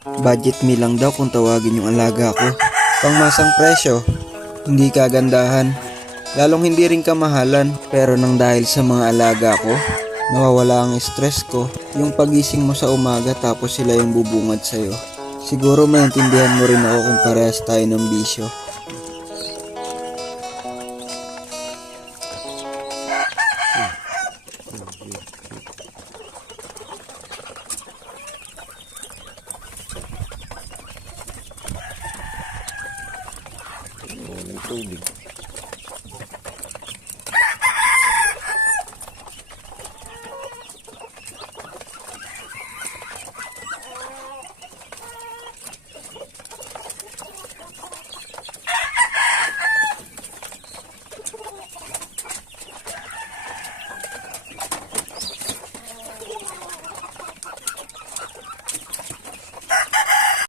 Budget me lang daw kung tawagin yung alaga ko. Pangmasang presyo, hindi kagandahan. Lalong hindi rin kamahalan. Pero nang dahil sa mga alaga ko, nawawala ang stress ko. Yung pagising mo sa umaga tapos sila yung bubungad sa'yo. Siguro maintindihan mo rin ako kung parehas tayo ng bisyo. Tubig.